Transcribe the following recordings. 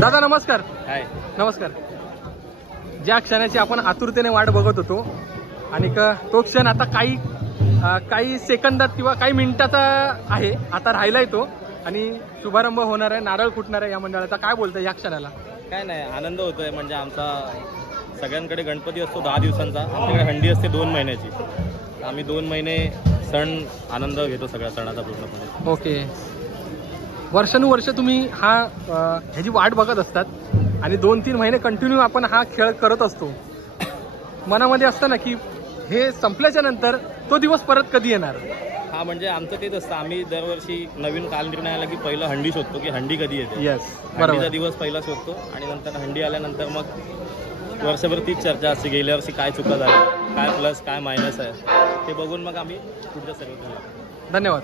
दादा नमस्कार. हाय. नमस्कार. ज्या क्षणाची आपण आतुरतेने वाट बघत होतो आणि तो क्षण आता काही सेकंदात किंवा काही मिनिटाचा आहे, आता राहिलाय तो आणि शुभारंभ होणार आहे, नारळ फुटणार आहे या मंडळाचा. काय बोलतोय या क्षणाला? काय नाही, आनंद होतोय. म्हणजे आमचा सगळ्यांकडे गणपती असतो 10 दिवसांचा, आमच्याकडे हंडी असते 2 महिन्याची. आम्ही 2 महिने सण आनंद घेतो सगळ्या सणाचा पूर्णपणे. ओके. वर्षानुवर्ष तुम्ही ह्याची वाट बघत असतात आणि 2-3 महिने कंटिन्यू आपण हा खेळ करत असतो. मनामध्ये असतं ना की हे संपल्याच्या नंतर तो दिवस परत कधी येणार. हा म्हणजे आमचं तेच असतं. आम्ही दरवर्षी नवीन काल निर्णय आला की पहिलं हंडी शोधतो की हंडी कधी येते. येस, हंडीचा दिवस पहिला शोधतो आणि नंतर हंडी आल्यानंतर मग वर्षभर तीच चर्चा असते. गेल्या वर्षी काय चुका झाल्या, काय प्लस काय मायनस आहे ते बघून मग आम्ही पुढच्या सर्व. धन्यवाद.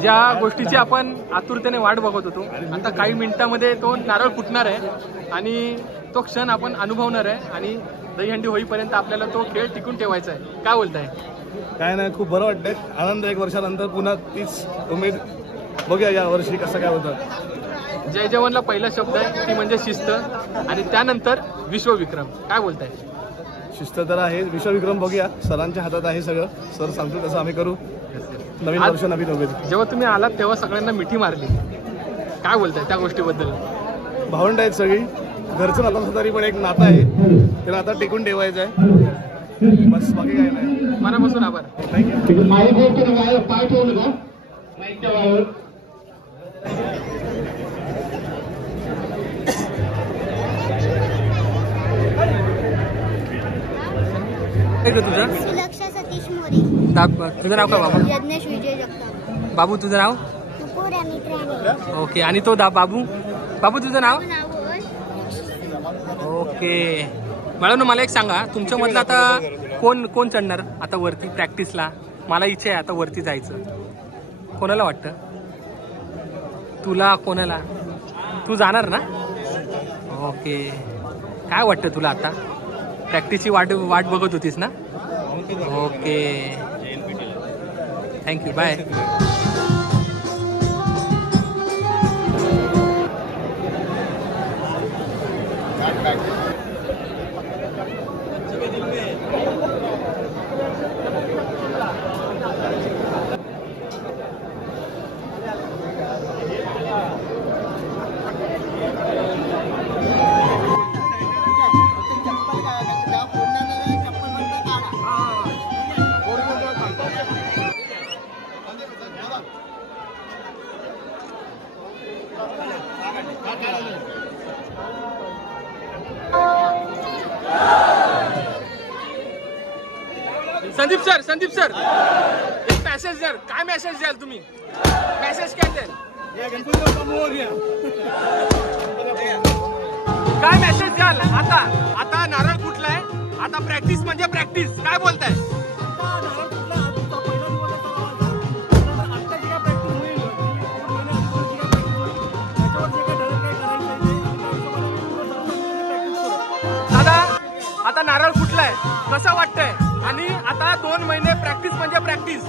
ज्या गोष्टीची आपण आतुरतेने वाट बघत होतो, आता काही मिनिटांमध्ये तो नारळ फुटणार आहे आणि तो क्षण आपण अनुभवणार आहे आणि दहीहंडी होईपर्यंत आपल्याला तो खेळ टिकून ठेवायचा आहे. काय बोलताय? काय नाही, खूप बरं वाटतंय. आनंद. 1 वर्षानंतर पुन्हा तीच उमेद. बघूया या वर्षी कसं काय होतं. जय जवानला पहिला शब्द आहे ती म्हणजे शिस्त आणि त्यानंतर विश्वविक्रम. काय बोलताय? शिस्त तर आहे, विश्वविक्रम बघूया. सरांच्या हातात आहे सगळं. सर सांगतो तसं आम्ही करू. नवीन वर्ष नवीन उमेद. जेव्हा तुम्ही आलात तेव्हा सगळ्यांना मिठी मारली, काय बोलताय त्या गोष्टीबद्दल? भावंड आहेत सगळी, घरचं नातं तरी पण एक नातं आहे, ते नातं टिकून ठेवायचं आहे. बस, बाकी काय नाही. मनापासून आभार. थँक्यू. तुझं सुलक्षा सतीश मोरे. तुझं नाव काय बाबा? यज्ञेश विजय जगताप. बाबू तुझं नाव? तुकोर अमित राणे. ओके. आणि तो बाबू तुझं नाव? ओके. मॅडम मला एक सांगा, तुमच्या मधलं आता कोण चढणार आता वरती प्रॅक्टिसला? मला इच्छा आहे आता वरती जायचं. कोणाला वाटतं? तुला कोणाला? तू जाणार ना? ओके. काय वाटतं तुला आता? प्रॅक्टिसची वाट बघत होतीस ना? Okay. Thank you. Bye. Sandeep sir एक मेसेज द्याल. काय मेसेज द्याल तुम्ही? मेसेज काय द्याल? काय मेसेज द्याल? आता नारळ कुठलाय? आता प्रॅक्टिस म्हणजे प्रॅक्टिस. काय बोलताय? दादा आता नारळ कुठलाय? कसं वाटतंय? आणि आता 2 महिने प्रॅक्टिस म्हणजे प्रॅक्टिस.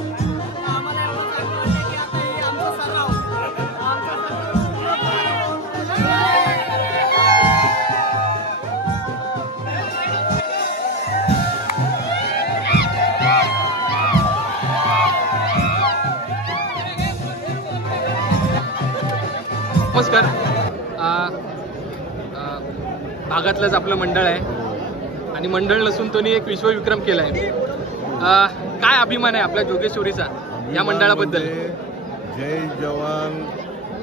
नमस्कार. भागातलंच आपलं मंडळ आहे आणि मंडळ नसून त्यांनी एक विश्वविक्रम केलाय. काय अभिमान आहे आपल्या जोगेश्वरीचा या मंडळाबद्दल? जय जवान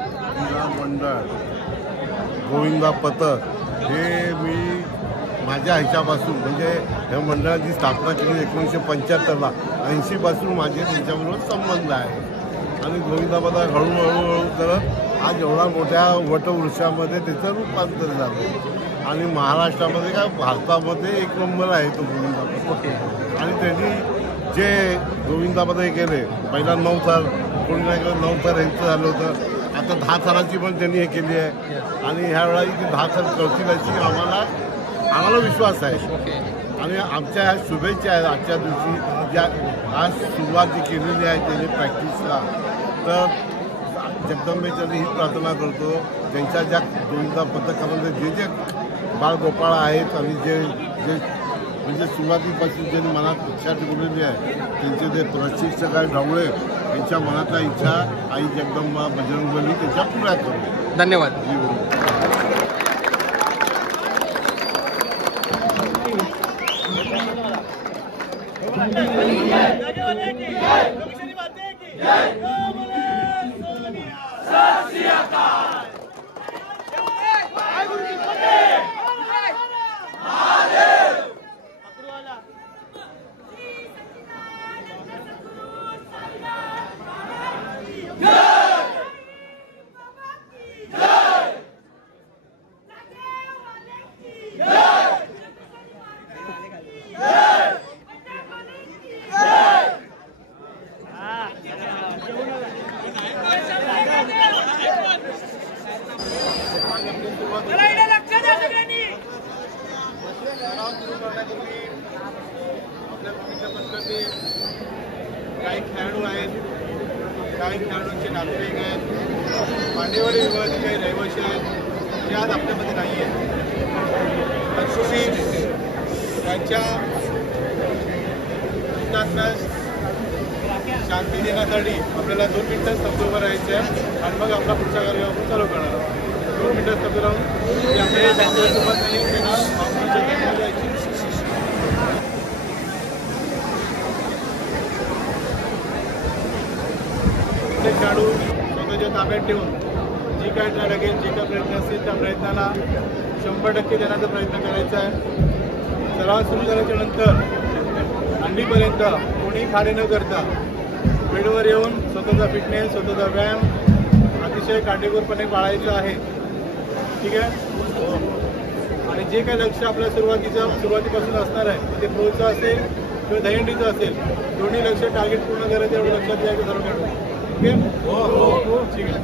क्रीडा मंडळ गोविंदा पथक हे मी माझ्या ह्याच्यापासून म्हणजे या मंडळाची स्थापना केली 1975ला. 80पासून माझे त्यांच्याबरोबर संबंध आहे आणि गोविंदा पथक हळूहळू करत आज एवढा मोठ्या वटवृक्षामध्ये त्याचं रूपांतर झालं आणि महाराष्ट्रामध्ये काय भारतामध्ये 1 नंबर आहे तो गोविंदा पथक. आणि त्यांनी जे गोविंदा पथक केले पहिला 9 थर कोणी नाही केलं 9 थर यांचं झालं होतं. आता 10 थराची पण त्यांनी हे केली आहे आणि ह्यावेळा 10 थर करतील अशी आम्हाला विश्वास आहे. आणि आमच्या ह्या शुभेच्छा आहेत आजच्या दिवशी ज्या आज सुरुवात जी केलेली आहे त्यांनी प्रॅक्टिसला. तर जगदंबेच्याने ही प्रार्थना करतो त्यांच्या ज्या गोविंदा पथकामध्ये जे बाळगोपाळ आहेत आणि जे म्हणजे सुरुवातीपासून ज्यांनी मनात इच्छा ठेवलेली आहे त्यांचे जे प्रशिक्षक आहे ढवळे यांच्या मनातल्या इच्छा आई जगदंबा बजरंगबली त्याच्या पुऱ्या करू. धन्यवाद. काही खेळाडू आहेत, काही खेळाडूंचे नातेवाईक आहेत, मांडेवाडी विभागाचे काही रहिवासी आहेत जे आज आपल्यामध्ये नाही आहेत. त्यांच्या हुतात्म्यास शांती देण्यासाठी आपल्याला 2 मिनिटं स्तब्ध उभं राहायचं आहे आणि मग आपला पुढचा कार्यक्रम आपण चालू करणार आहोत. 2 मिनिटं स्तब्ध राहून आपल्या त्यांच्यासोबत नाही खेळाडू स्वतःच्या ताब्यात ठेवून जी काय ट्राय लागेल जे काय प्रयत्न असतील त्या प्रयत्नाला 100% देण्याचा प्रयत्न करायचा आहे. सराव सुरू झाल्याच्या नंतर अंडीपर्यंत कोणी खाली न करता बेडवर येऊन स्वतःचा फिटनेस स्वतःचा व्यायाम अतिशय काटेकोरपणे पाळायचा आहे. ठीक आहे. आणि जे काही लक्ष आपल्या सुरुवातीपासून असणार आहे ते प्रोचं असेल किंवा दहीहंडीचं असेल दोन्ही लक्ष टार्गेट पूर्ण करायचं एवढं लक्षात द्यायचं सर्व खेळाडू. ठीक आहे.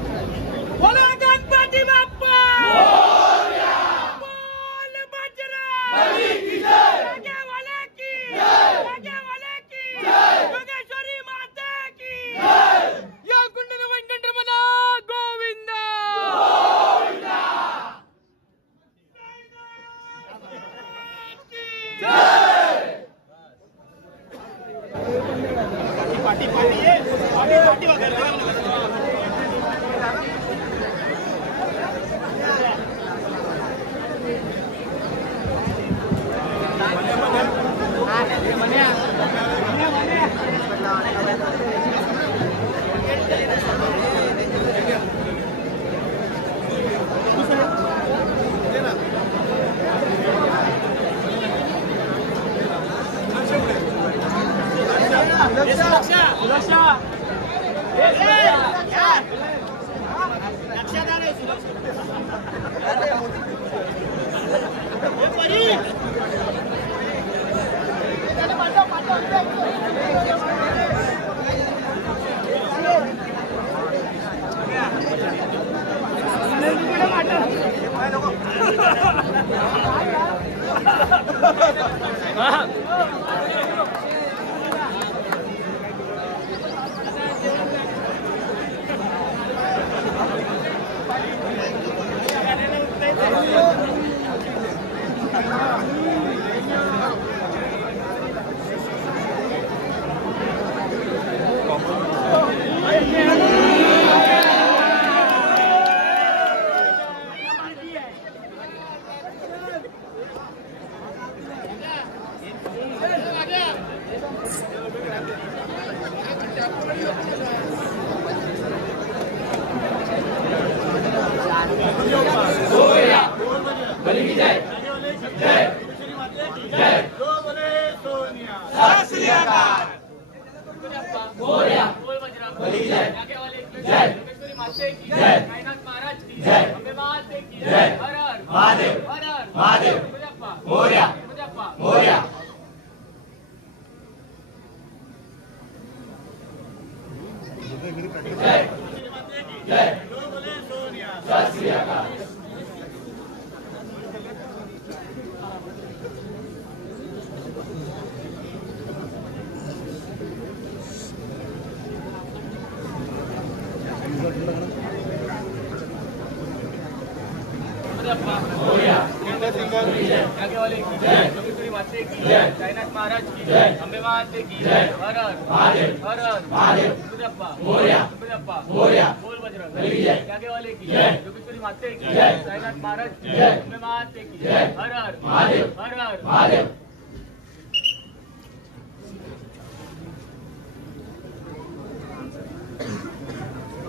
साईनाथ महाराज की जय, अंबे माते की जय, हर हर महादेव, हर हर महादेव, गणपती मोरया, गणपती मोरया, बोल बजरंग बली की जय, जागे वाले की जय, योगेश्वरी माते की जय, साईनाथ महाराज की जय, अंबे माते की जय, हर हर महादेव, हर हर महादेव.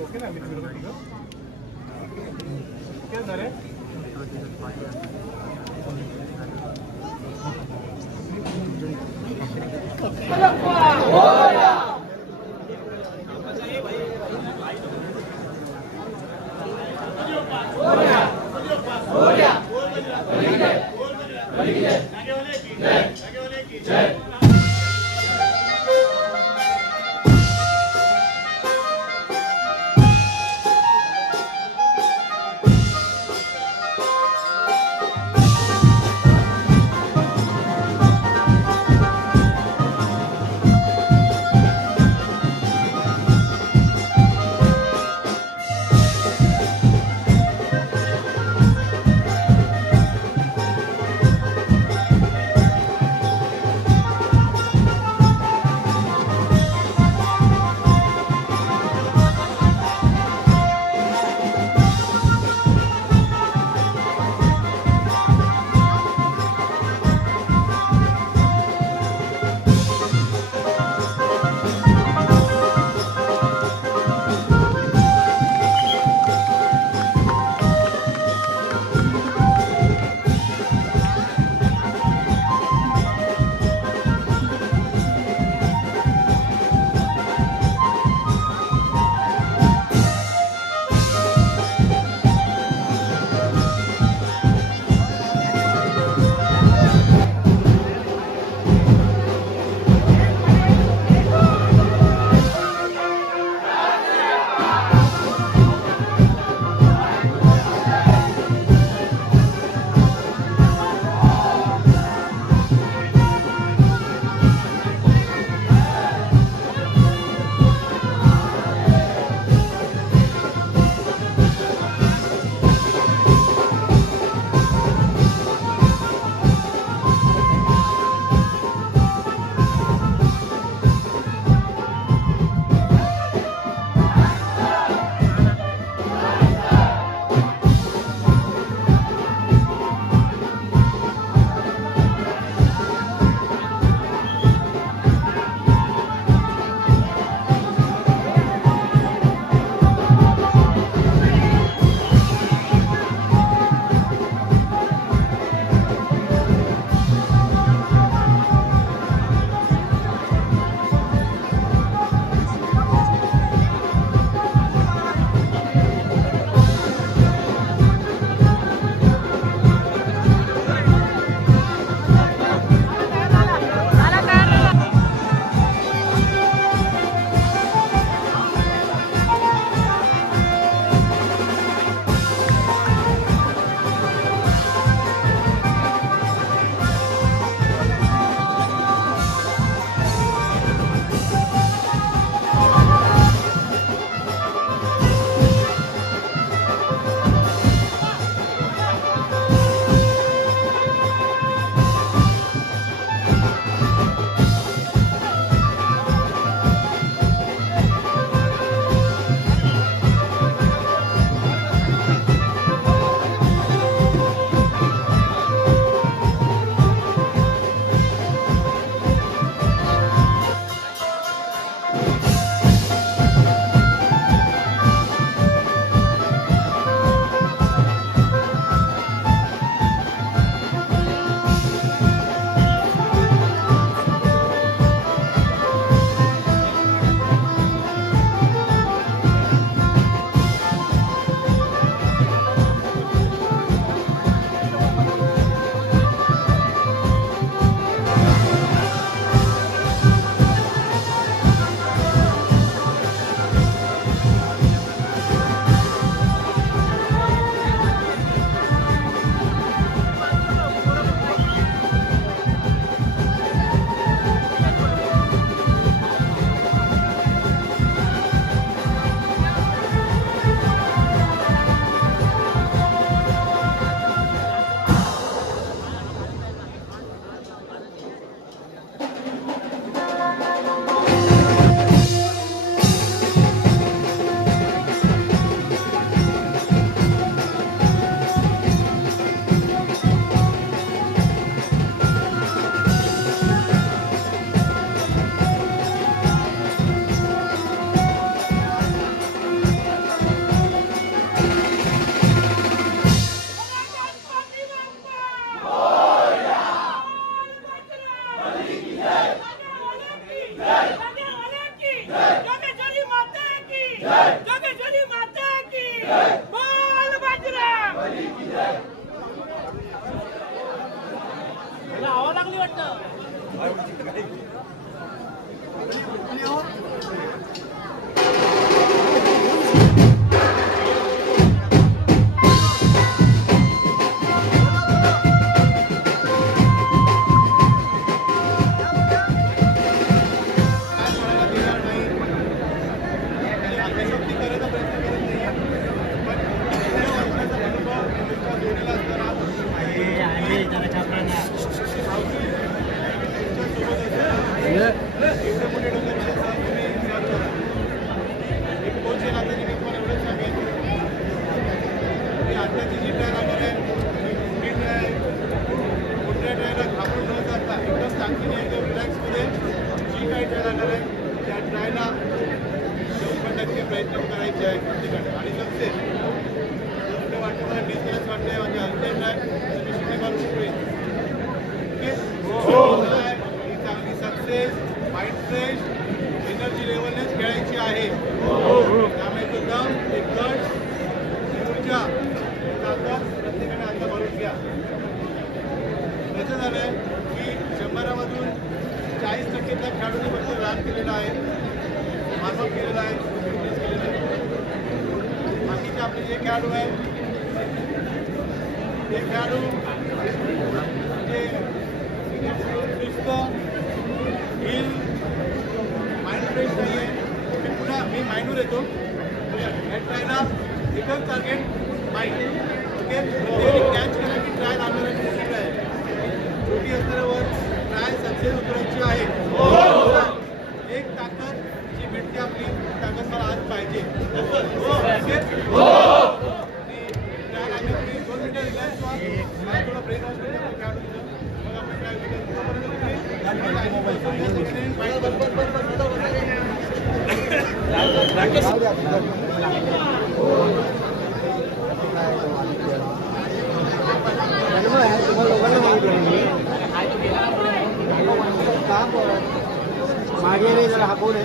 ओके ना मित्र क्या झाले प्रयत्न करायचे आहे आणि सक्सेस वाटतं मला डिस्कस वाटतंय म्हणजे अर्जंट आहे ही चांगली सक्सेस माइंड फ्रेश एनर्जी लेवलनेच खेळायची आहे त्यामुळे तो दम ते कट ऊर्जा ताकद प्रत्येकाने आता भरून घ्या कसं झालंय की 100मधून 40% खेळाडूंनी फक्त व्यायाम केलेला आहे मार्मअप केलेला आहे फिटनेस केलेला आहे बाकीचे आपले जे खेळाडू आहेत ते खेळाडू म्हणजे सुस्त हिल माइंड फ्रेश नाही आहे पुन्हा मी माइंडवर येतो हेड ट्रायला एकच टार्गेट माइंड ओके कॅच करायची ट्राय लागणार आहे छोटी असणाऱ्यावर ट्राय सक्सेस उतरायची आहे एक ताकद जी भेटते आपली ताकद मला आज पाहिजे ट्राय लागण्यापूर्वी 2 मिनिटं रिलॅक्स व्हा मला थोडा ब्रेक वॉश करायचं मग आपण ट्राय मागे रे जरा हाकवून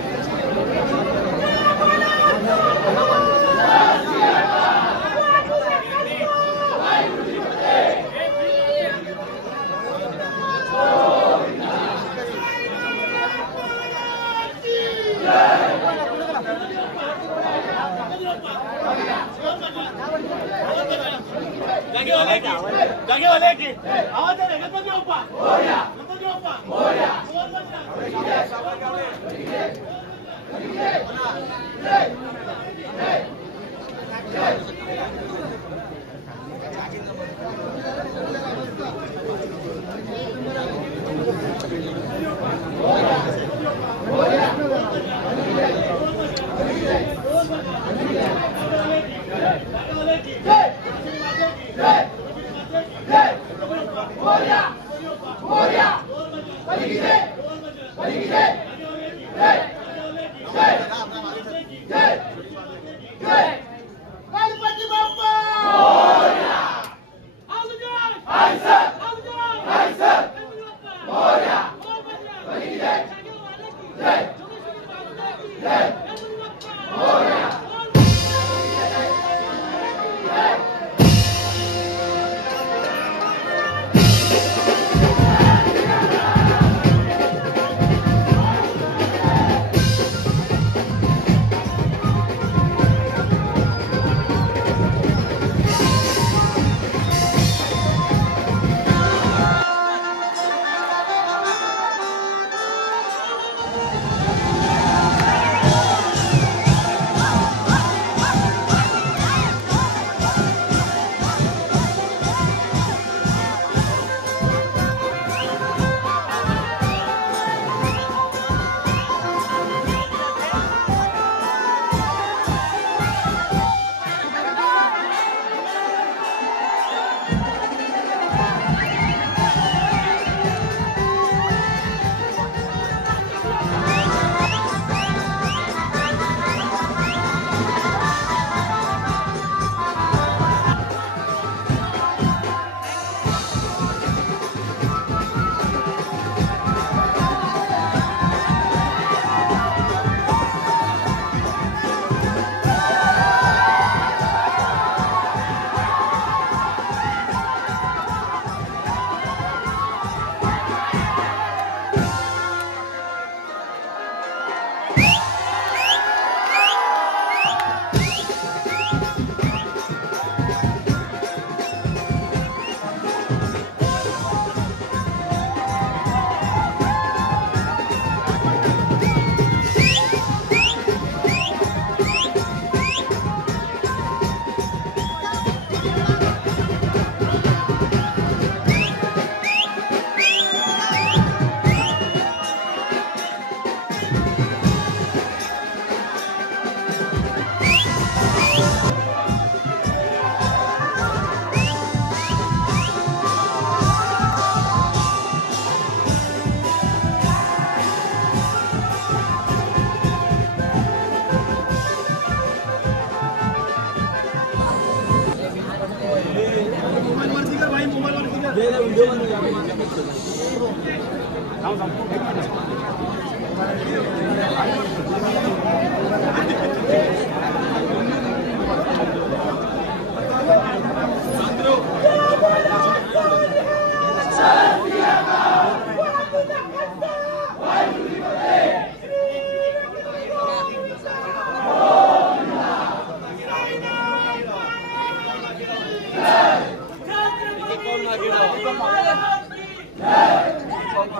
जागेवाले की आवाज आहे गणपती बाप्पा गणपती बाप्पा गणपती बाप्पा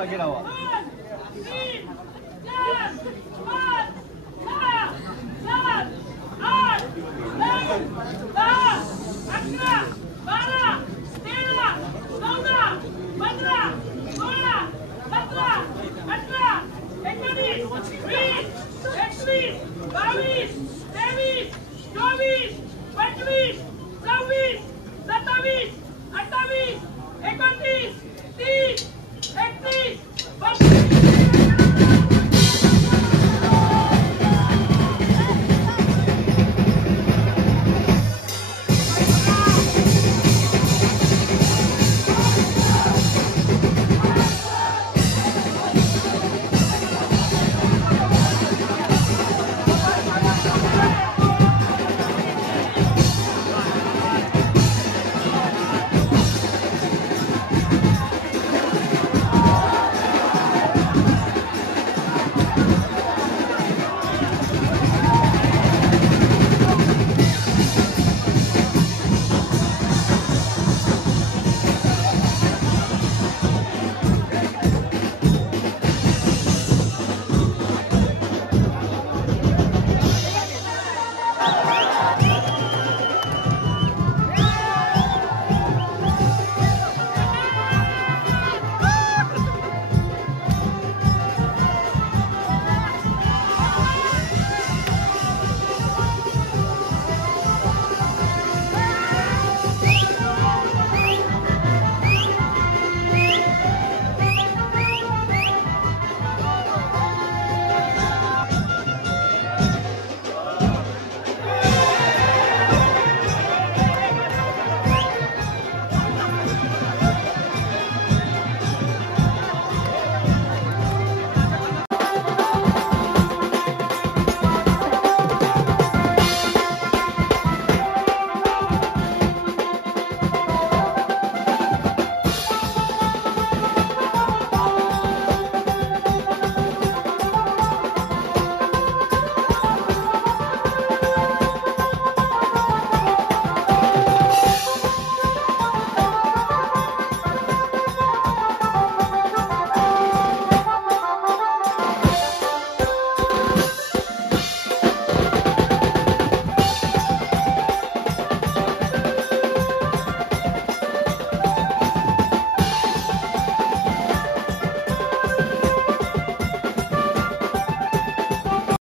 मागे राहा.